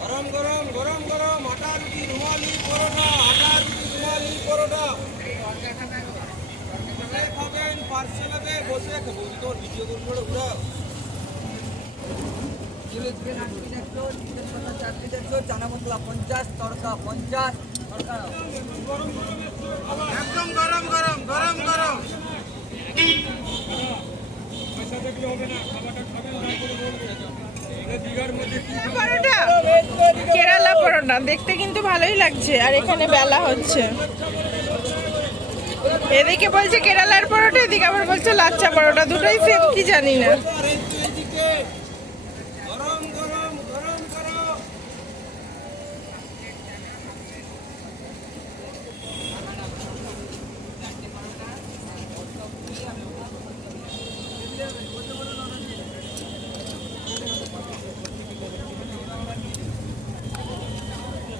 গরম গরম গরম গরম, আটা রুটি, রুমালি, পরোটা, আটা রুটি, রুমালি পার্সেল হবে, বসে খাব তোর ভিডিও করব ওরা চানা পঞ্চাশ পঞ্চাশ একদম গরম গরম গরম গরম। পরোটা কেরালা পরোটা দেখতে কিন্তু ভালোই লাগছে, আর এখানে বেলা হচ্ছে। এদিকে বলছে কেরালার পরোটা, এদিকে আবার বলছে লাচ্চা পরোটা, দুটোই সেম কি জানি না আর একটু এদিকে গরম গরম গরম গরম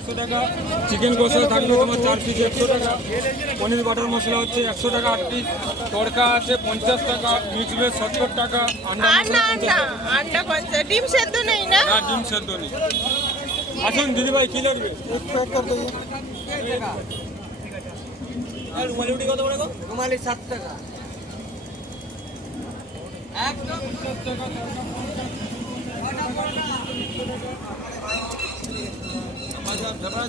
একশো টাকা চিকেন কষা থাকবে তোমার চার পিস একশো টাকা পনির বাটার মশলা হচ্ছে একশো টাকা আট পিস তড়কা আছে পঞ্চাশ টাকা মিক্স ভেজ সত্তর টাকা আন্ডা আন্ডা পঞ্চাশ ডিম সেদ্ধ নেই না? ডিম সেদ্ধ নেই। আসুন দিদিভাই কি লাগবে রুমালি সাত টাকা। ঝগড়াঝাট কর প্লেটটা ফাঁকা রইলে ঢাকা